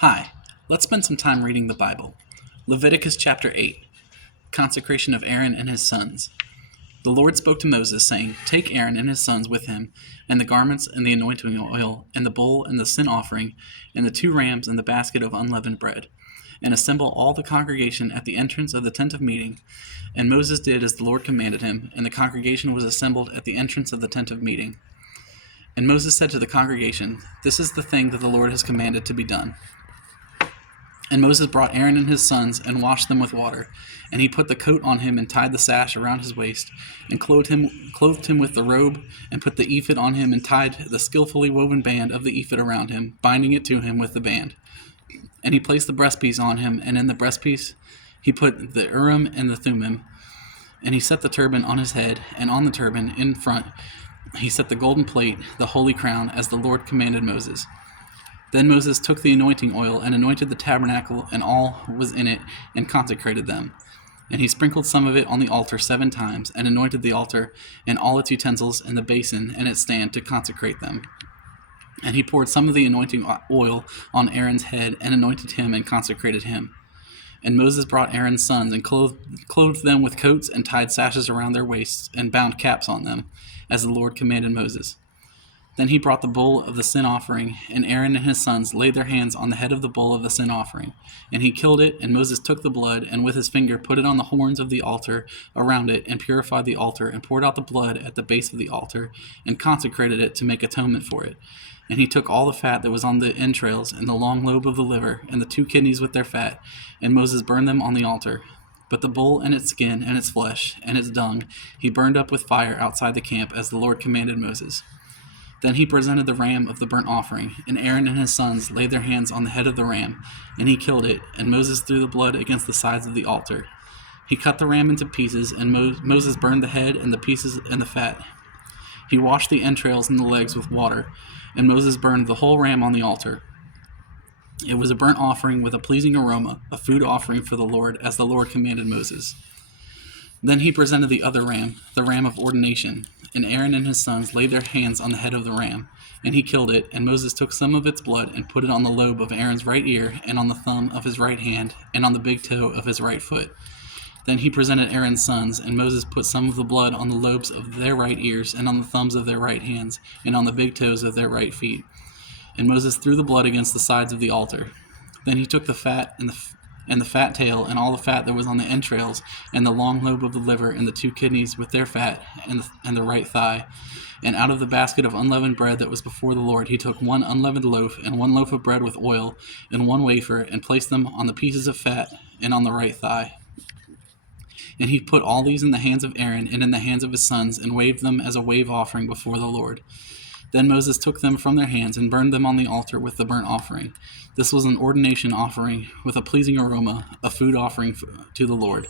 Hi, let's spend some time reading the Bible. Leviticus chapter 8, consecration of Aaron and his sons. The Lord spoke to Moses, saying, Take Aaron and his sons with him, and the garments and the anointing oil, and the bowl and the sin offering, and the 2 rams and the basket of unleavened bread, and assemble all the congregation at the entrance of the tent of meeting. And Moses did as the Lord commanded him, and the congregation was assembled at the entrance of the tent of meeting. And Moses said to the congregation, This is the thing that the Lord has commanded to be done. And Moses brought Aaron and his sons and washed them with water. And he put the coat on him and tied the sash around his waist, and clothed him with the robe, and put the ephod on him and tied the skillfully woven band of the ephod around him, binding it to him with the band. And he placed the breastpiece on him, and in the breastpiece he put the Urim and the Thummim. And he set the turban on his head, and on the turban in front he set the golden plate, the holy crown, as the Lord commanded Moses. Then Moses took the anointing oil and anointed the tabernacle and all was in it, and consecrated them. And he sprinkled some of it on the altar 7 times, and anointed the altar and all its utensils and the basin and its stand to consecrate them. And he poured some of the anointing oil on Aaron's head, and anointed him and consecrated him. And Moses brought Aaron's sons and clothed them with coats, and tied sashes around their waists, and bound caps on them, as the Lord commanded Moses. Then he brought the bull of the sin offering, and Aaron and his sons laid their hands on the head of the bull of the sin offering. And he killed it, and Moses took the blood, and with his finger put it on the horns of the altar around it, and purified the altar, and poured out the blood at the base of the altar, and consecrated it to make atonement for it. And he took all the fat that was on the entrails, and the long lobe of the liver, and the 2 kidneys with their fat, and Moses burned them on the altar. But the bull and its skin, and its flesh, and its dung, he burned up with fire outside the camp, as the Lord commanded Moses. Then he presented the ram of the burnt offering, and Aaron and his sons laid their hands on the head of the ram, and he killed it, and Moses threw the blood against the sides of the altar. He cut the ram into pieces, and Moses burned the head and the pieces and the fat. He washed the entrails and the legs with water, and Moses burned the whole ram on the altar. It was a burnt offering with a pleasing aroma, a food offering for the Lord, as the Lord commanded Moses. Then he presented the other ram, the ram of ordination, and Aaron and his sons laid their hands on the head of the ram, and he killed it, and Moses took some of its blood and put it on the lobe of Aaron's right ear, and on the thumb of his right hand, and on the big toe of his right foot. Then he presented Aaron's sons, and Moses put some of the blood on the lobes of their right ears, and on the thumbs of their right hands, and on the big toes of their right feet. And Moses threw the blood against the sides of the altar. Then he took the fat and the fat tail, and all the fat that was on the entrails, and the long lobe of the liver, and the 2 kidneys with their fat, and the right thigh. And out of the basket of unleavened bread that was before the Lord, he took 1 unleavened loaf, and 1 loaf of bread with oil, and 1 wafer, and placed them on the pieces of fat, and on the right thigh. And he put all these in the hands of Aaron, and in the hands of his sons, and waved them as a wave offering before the Lord. Then Moses took them from their hands and burned them on the altar with the burnt offering. This was an ordination offering with a pleasing aroma, a food offering to the Lord.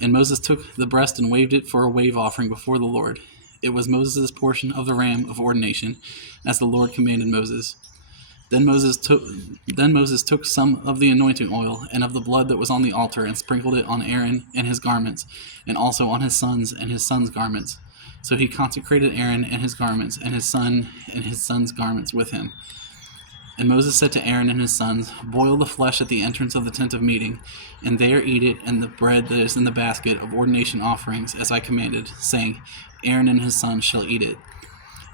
And Moses took the breast and waved it for a wave offering before the Lord. It was Moses' portion of the ram of ordination, as the Lord commanded Moses. Then Moses took some of the anointing oil and of the blood that was on the altar, and sprinkled it on Aaron and his garments, and also on his sons and his sons' garments. So he consecrated Aaron and his garments, and his son and his son's garments with him. And Moses said to Aaron and his sons, Boil the flesh at the entrance of the tent of meeting, and there eat it and the bread that is in the basket of ordination offerings, as I commanded, saying, Aaron and his sons shall eat it.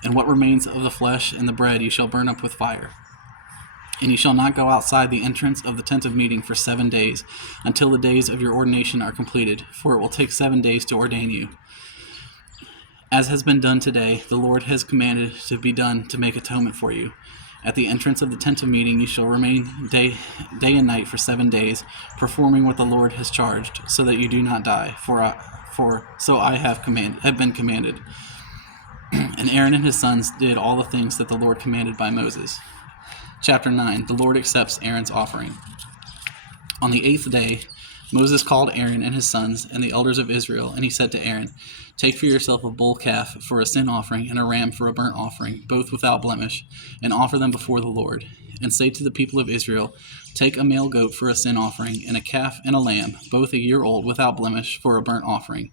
And what remains of the flesh and the bread you shall burn up with fire. And you shall not go outside the entrance of the tent of meeting for 7 days, until the days of your ordination are completed, for it will take 7 days to ordain you. As has been done today, the Lord has commanded to be done to make atonement for you. At the entrance of the tent of meeting you shall remain day and night for 7 days, performing what the Lord has charged, so that you do not die, for so I have been commanded. And Aaron and his sons did all the things that the Lord commanded by Moses. Chapter 9. The Lord accepts Aaron's offering. On the 8th day, Moses called Aaron and his sons and the elders of Israel, and he said to Aaron, Take for yourself a bull calf for a sin offering and a ram for a burnt offering, both without blemish, and offer them before the Lord. And say to the people of Israel, Take a male goat for a sin offering, and a calf and a lamb, both a year old, without blemish, for a burnt offering,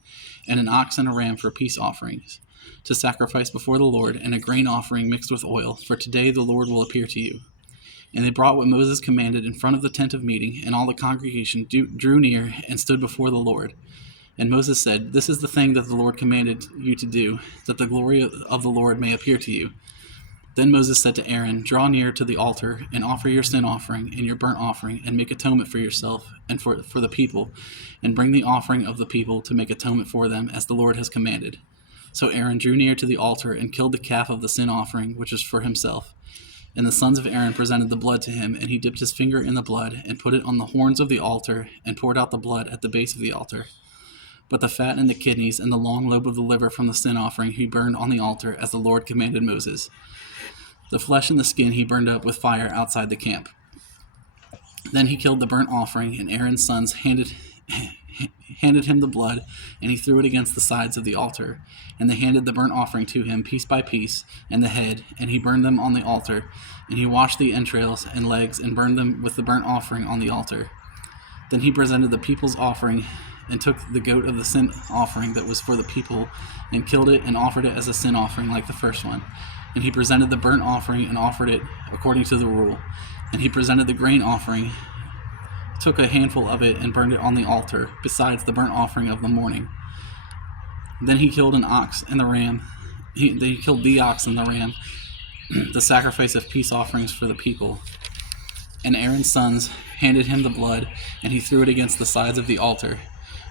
and an ox and a ram for peace offerings, to sacrifice before the Lord, and a grain offering mixed with oil, for today the Lord will appear to you. And they brought what Moses commanded in front of the tent of meeting, and all the congregation drew near and stood before the Lord. And Moses said, "This is the thing that the Lord commanded you to do, that the glory of the Lord may appear to you." Then Moses said to Aaron, "Draw near to the altar, and offer your sin offering and your burnt offering, and make atonement for yourself and for the people, and bring the offering of the people to make atonement for them, as the Lord has commanded." So Aaron drew near to the altar and killed the calf of the sin offering, which was for himself. And the sons of Aaron presented the blood to him, and he dipped his finger in the blood, and put it on the horns of the altar, and poured out the blood at the base of the altar. But the fat and the kidneys and the long lobe of the liver from the sin offering he burned on the altar, as the Lord commanded Moses. The flesh and the skin he burned up with fire outside the camp. Then he killed the burnt offering, and Aaron's sons handed him the blood, and he threw it against the sides of the altar. And they handed the burnt offering to him piece by piece, and the head, and he burned them on the altar. And he washed the entrails and legs, and burned them with the burnt offering on the altar. Then he presented the people's offering, and took the goat of the sin offering that was for the people, and killed it, and offered it as a sin offering like the first one. And he presented the burnt offering, and offered it according to the rule. And he presented the grain offering, took a handful of it, and burned it on the altar, besides the burnt offering of the morning. Then he killed an ox and the ram. He killed the ox and the ram, the sacrifice of peace offerings for the people. And Aaron's sons handed him the blood, and he threw it against the sides of the altar.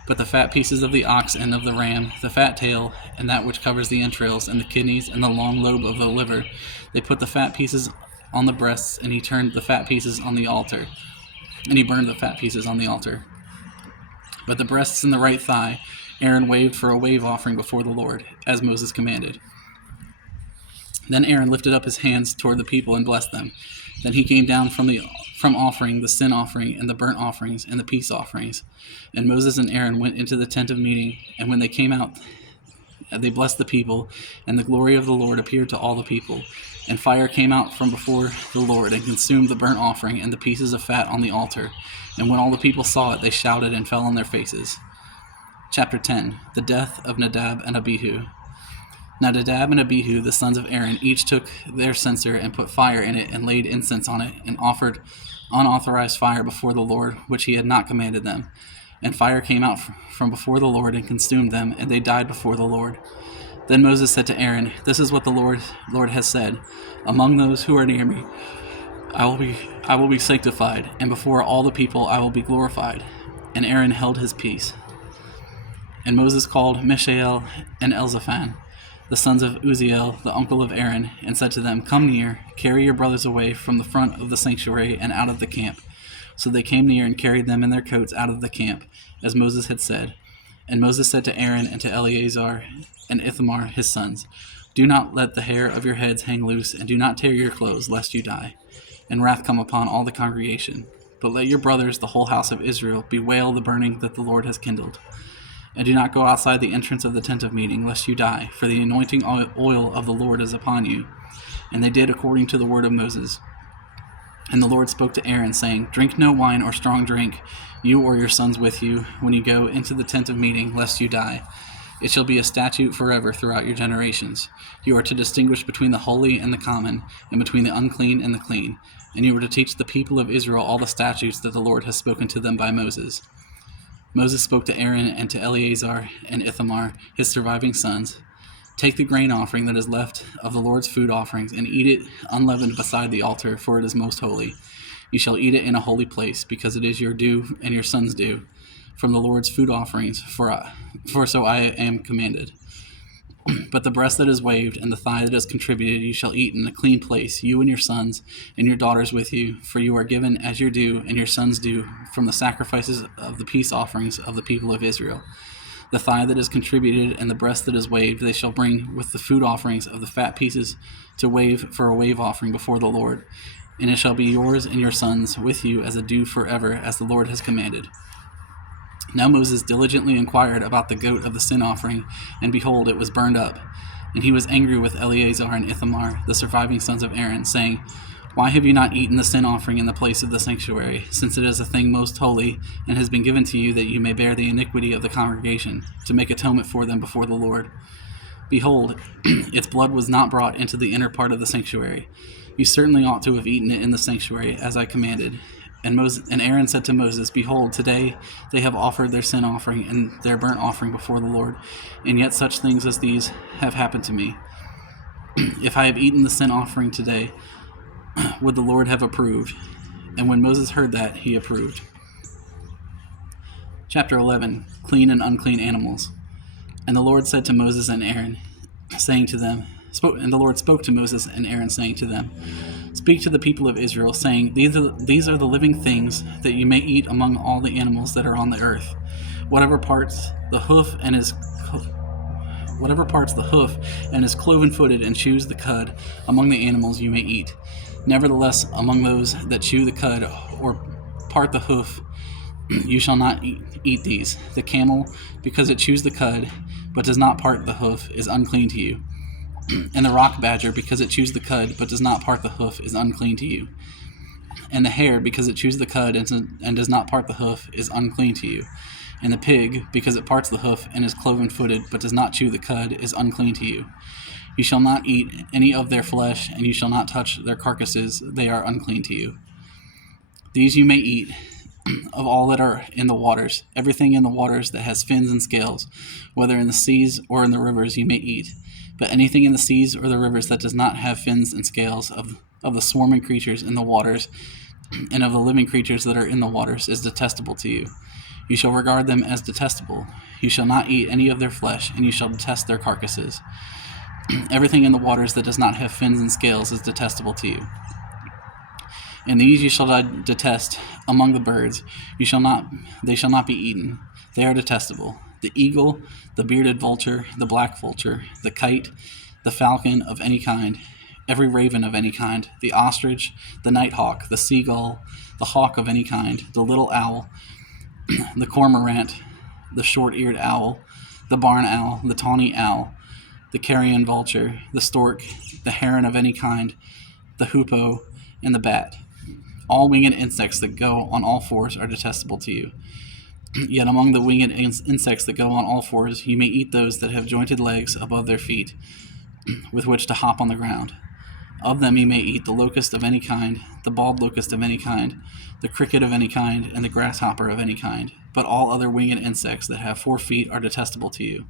But the fat pieces of the ox and of the ram, the fat tail, and that which covers the entrails, and the kidneys, and the long lobe of the liver, they put the fat pieces on the breasts, and he turned the fat pieces on the altar. And he burned the fat pieces on the altar. But the breasts and the right thigh Aaron waved for a wave offering before the Lord, as Moses commanded. Then Aaron lifted up his hands toward the people and blessed them. Then he came down from offering the sin offering and the burnt offerings and the peace offerings. And Moses and Aaron went into the tent of meeting, and when they came out, they blessed the people, and the glory of the Lord appeared to all the people. And fire came out from before the Lord, and consumed the burnt offering and the pieces of fat on the altar. And when all the people saw it, they shouted and fell on their faces. Chapter 10. The death of Nadab and Abihu. Now Nadab and Abihu, the sons of Aaron, each took their censer and put fire in it, and laid incense on it, and offered unauthorized fire before the Lord, which he had not commanded them. And fire came out from before the Lord and consumed them, and they died before the Lord. Then Moses said to Aaron, "This is what the Lord has said: Among those who are near me, I will be sanctified, and before all the people I will be glorified." And Aaron held his peace. And Moses called Mishael and Elzaphan, the sons of Uzziel, the uncle of Aaron, and said to them, "Come near, carry your brothers away from the front of the sanctuary and out of the camp." So they came near and carried them in their coats out of the camp, as Moses had said. And Moses said to Aaron and to Eleazar and Ithamar his sons, "Do not let the hair of your heads hang loose, and do not tear your clothes, lest you die, and wrath come upon all the congregation. But let your brothers, the whole house of Israel, bewail the burning that the Lord has kindled. And do not go outside the entrance of the tent of meeting, lest you die, for the anointing oil of the Lord is upon you." And they did according to the word of Moses. And the Lord spoke to Aaron, saying, "Drink no wine or strong drink, you or your sons with you, when you go into the tent of meeting, lest you die. It shall be a statute forever throughout your generations. You are to distinguish between the holy and the common, and between the unclean and the clean. And you are to teach the people of Israel all the statutes that the Lord has spoken to them by Moses." Moses spoke to Aaron and to Eleazar and Ithamar, his surviving sons, "Take the grain offering that is left of the Lord's food offerings, and eat it unleavened beside the altar, for it is most holy. You shall eat it in a holy place, because it is your due and your sons' due, from the Lord's food offerings, for so I am commanded. But the breast that is waved and the thigh that is contributed you shall eat in a clean place, you and your sons and your daughters with you, for you are given as your due and your sons' due from the sacrifices of the peace offerings of the people of Israel. The thigh that is contributed and the breast that is waved they shall bring with the food offerings of the fat pieces to wave for a wave offering before the Lord, and it shall be yours and your sons with you as a due forever, as the Lord has commanded." Now Moses diligently inquired about the goat of the sin offering, and behold, it was burned up. And he was angry with Eleazar and Ithamar, the surviving sons of Aaron, saying, "Why have you not eaten the sin offering in the place of the sanctuary, since it is a thing most holy, and has been given to you that you may bear the iniquity of the congregation, to make atonement for them before the Lord? Behold, its blood was not brought into the inner part of the sanctuary. You certainly ought to have eaten it in the sanctuary, as I commanded. And Aaron said to Moses, Behold, today they have offered their sin offering and their burnt offering before the Lord, and yet such things as these have happened to me. If I have eaten the sin offering today, would the Lord have approved? And when Moses heard that, he approved. Chapter 11, Clean and Unclean Animals. And the Lord said to Moses and Aaron, saying to them, and the Lord spoke to Moses and Aaron, saying to them, Speak to the people of Israel, saying, These are the living things that you may eat among all the animals that are on the earth. Whatever parts the hoof and is cloven-footed and chews the cud among the animals you may eat. Nevertheless, among those that chew the cud or part the hoof, you shall not eat these. The camel, because it chews the cud, but does not part the hoof, is unclean to you. And the rock badger, because it chews the cud, but does not part the hoof, is unclean to you. And the hare, because it chews the cud and does not part the hoof, is unclean to you. And the pig, because it parts the hoof and is cloven-footed, but does not chew the cud, is unclean to you. You shall not eat any of their flesh, and you shall not touch their carcasses, they are unclean to you. These you may eat of all that are in the waters. Everything in the waters that has fins and scales, whether in the seas or in the rivers, you may eat. But anything in the seas or the rivers that does not have fins and scales of the swarming creatures in the waters and of the living creatures that are in the waters is detestable to you. You shall regard them as detestable. You shall not eat any of their flesh, and you shall detest their carcasses. Everything in the waters that does not have fins and scales is detestable to you. And these you shall detest among the birds. They shall not be eaten. They are detestable. The eagle, the bearded vulture, the black vulture, the kite, the falcon of any kind, every raven of any kind, the ostrich, the nighthawk, the seagull, the hawk of any kind, the little owl, the cormorant, the short-eared owl, the barn owl, the tawny owl, the carrion vulture, the stork, the heron of any kind, the hoopoe, and the bat. All winged insects that go on all fours are detestable to you. Yet among the winged insects that go on all fours, you may eat those that have jointed legs above their feet, with which to hop on the ground. Of them you may eat the locust of any kind, the bald locust of any kind, the cricket of any kind, and the grasshopper of any kind. But all other winged insects that have 4 feet are detestable to you.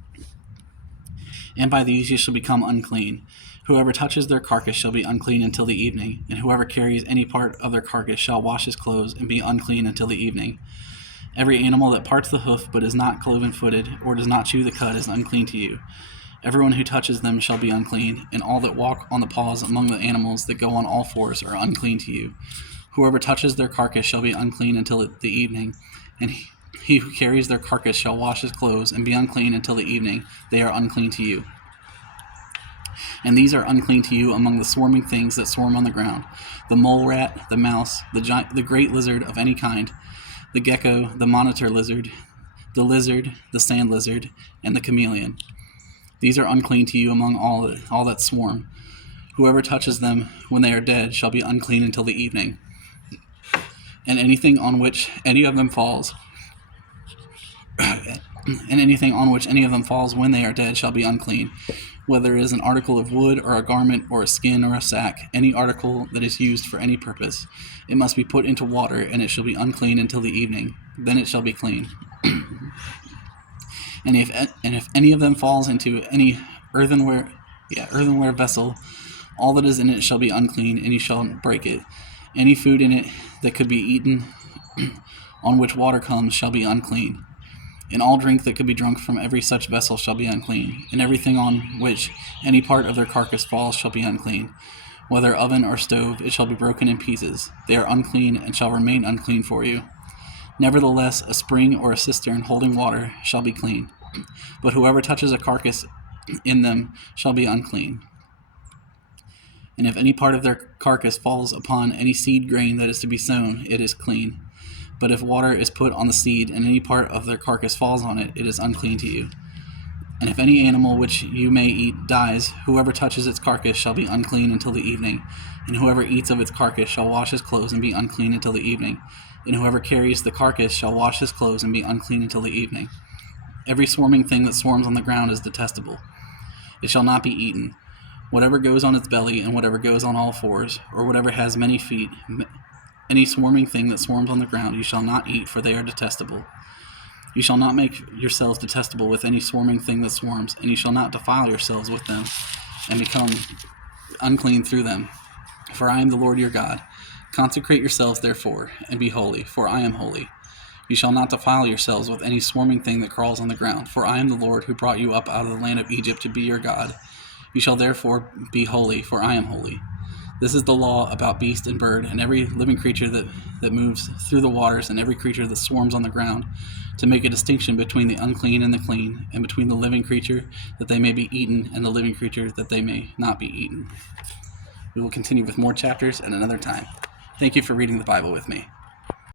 And by these you shall become unclean. Whoever touches their carcass shall be unclean until the evening, and whoever carries any part of their carcass shall wash his clothes and be unclean until the evening. Every animal that parts the hoof but is not cloven-footed or does not chew the cud is unclean to you. Everyone who touches them shall be unclean, and all that walk on the paws among the animals that go on all fours are unclean to you. Whoever touches their carcass shall be unclean until the evening, and he who carries their carcass shall wash his clothes and be unclean until the evening. They are unclean to you. And these are unclean to you among the swarming things that swarm on the ground: the mole rat, the mouse, the great lizard of any kind, the gecko, the monitor lizard, the sand lizard, and the chameleon. These are unclean to you among all that swarm. Whoever touches them when they are dead shall be unclean until the evening. And anything on which any of them falls, when they are dead shall be unclean, whether it is an article of wood or a garment or a skin or a sack, any article that is used for any purpose. It must be put into water, and it shall be unclean until the evening. Then it shall be clean. And if any of them falls into any earthenware vessel, all that is in it shall be unclean, and you shall break it. Any food in it that could be eaten, on which water comes, shall be unclean. And all drink that could be drunk from every such vessel shall be unclean, and everything on which any part of their carcass falls shall be unclean. Whether oven or stove, it shall be broken in pieces. They are unclean, and shall remain unclean for you. Nevertheless, a spring or a cistern holding water shall be clean, but whoever touches a carcass in them shall be unclean. And if any part of their carcass falls upon any seed grain that is to be sown, it is clean. But if water is put on the seed, and any part of their carcass falls on it, it is unclean to you. And if any animal which you may eat dies, whoever touches its carcass shall be unclean until the evening, and whoever eats of its carcass shall wash his clothes and be unclean until the evening. And whoever carries the carcass shall wash his clothes and be unclean until the evening. Every swarming thing that swarms on the ground is detestable. It shall not be eaten. Whatever goes on its belly, and whatever goes on all fours, or whatever has many feet, any swarming thing that swarms on the ground, you shall not eat, for they are detestable. You shall not make yourselves detestable with any swarming thing that swarms, and you shall not defile yourselves with them, and become unclean through them. For I am the Lord your God. Consecrate yourselves, therefore, and be holy, for I am holy. You shall not defile yourselves with any swarming thing that crawls on the ground, for I am the Lord who brought you up out of the land of Egypt to be your God. You shall therefore be holy, for I am holy. This is the law about beast and bird, and every living creature that moves through the waters, and every creature that swarms on the ground, to make a distinction between the unclean and the clean, and between the living creature that they may be eaten, and the living creature that they may not be eaten. We will continue with more chapters at another time. Thank you for reading the Bible with me.